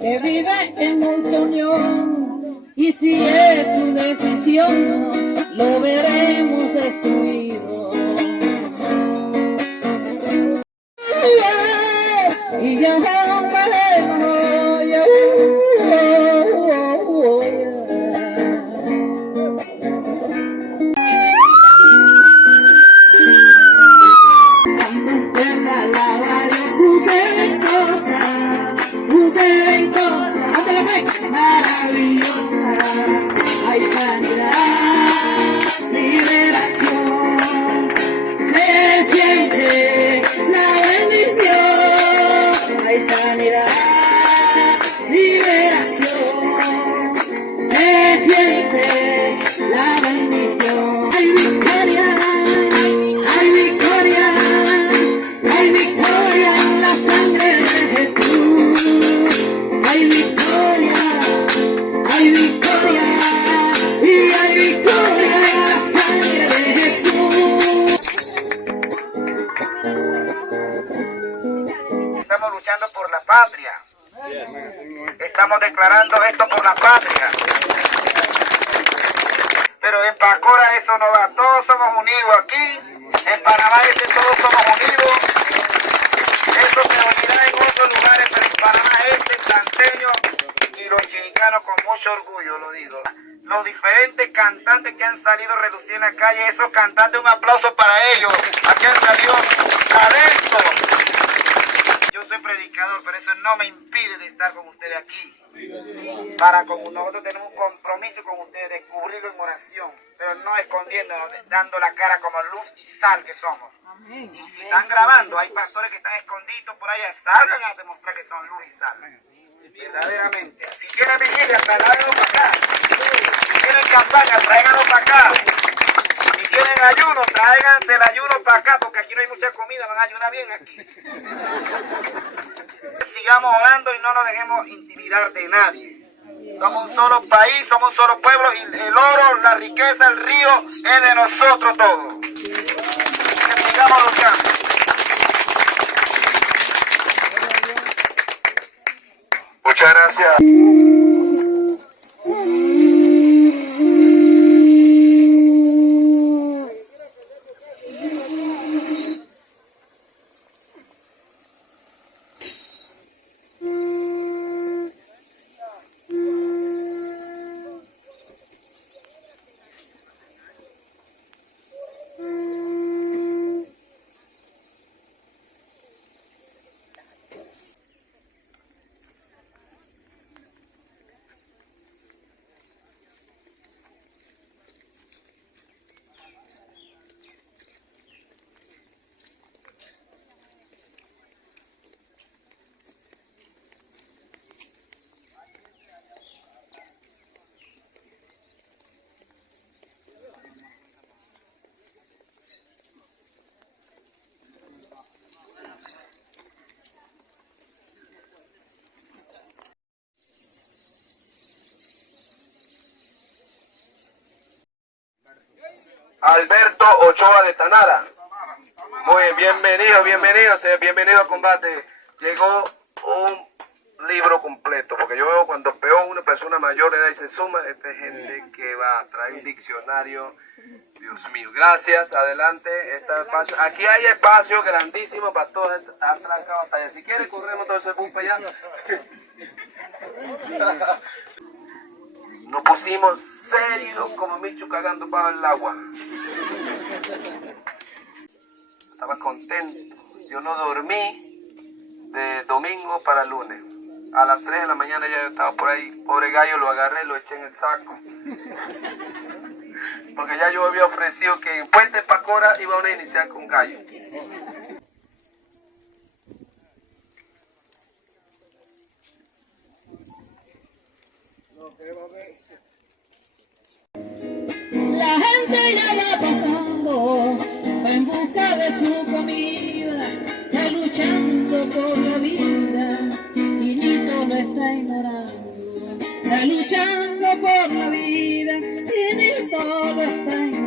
que vive en mucha unión, y si es su decisión, lo veremos destruido. Y yo suceden cosas maravillosas, hay sanidad, liberación, se siente la bendición, hay sanidad, liberación, se siente la bendición, hay victoria, hay victoria, hay victoria en la sangre de Jesús. Hay victoria, y hay victoria en la sangre de Jesús. Estamos luchando por la patria. Estamos declarando esto por la patria. Pero en Pacora eso no va. Todos somos unidos aquí. En Panamá todos somos unidos. Eso se unirá en otros lugares, pero en Panamá santeño y los chiricanos con mucho orgullo lo digo. Los diferentes cantantes que han salido a relucir en la calle, esos cantantes, un aplauso para ellos. Aquí han salido talentos. Yo soy predicador, pero eso no me impide de estar con ustedes aquí. Nosotros tenemos un compromiso con ustedes de cubrirlo en oración, pero no escondiéndonos, dando la cara como luz y sal que somos. Y si están grabando, hay pastores que están escondidos por allá, salgan a demostrar que son luz y sal. Verdaderamente. Si quieren vigilia, tráiganlo para acá. Si quieren campaña, tráiganlo para acá. Si quieren ayuno, tráiganse el ayuno para acá, porque aquí no hay mucha comida, van a ayunar bien aquí. Sigamos orando y no nos dejemos intimidar de nadie. Somos un solo país, somos un solo pueblo, y el oro, la riqueza, el río es de nosotros todos. Que sigamos luchando. Muchas gracias. Alberto Ochoa de Tanara. Muy bien, bienvenido a combate. Llegó un libro completo, porque yo veo cuando veo una persona mayor de edad y se suma, esta gente que va a traer un diccionario. Dios mío, gracias, adelante, espacio. Aquí hay espacio grandísimo para todos, está trancado hasta allá. Si quiere corremos todo ese bus para allá. Nos pusimos serios como Michu cagando bajo el agua. Estaba contento. Yo no dormí de domingo para lunes. A las 3 de la mañana ya yo estaba por ahí. Pobre gallo, lo agarré, lo eché en el saco. Porque ya yo había ofrecido que en Puente Pacora iba a iniciar con gallo. La gente ya va pasando, va en busca de su comida, está luchando por la vida, y Nito lo está ignorando. Está luchando por la vida, y Nito lo está ignorando.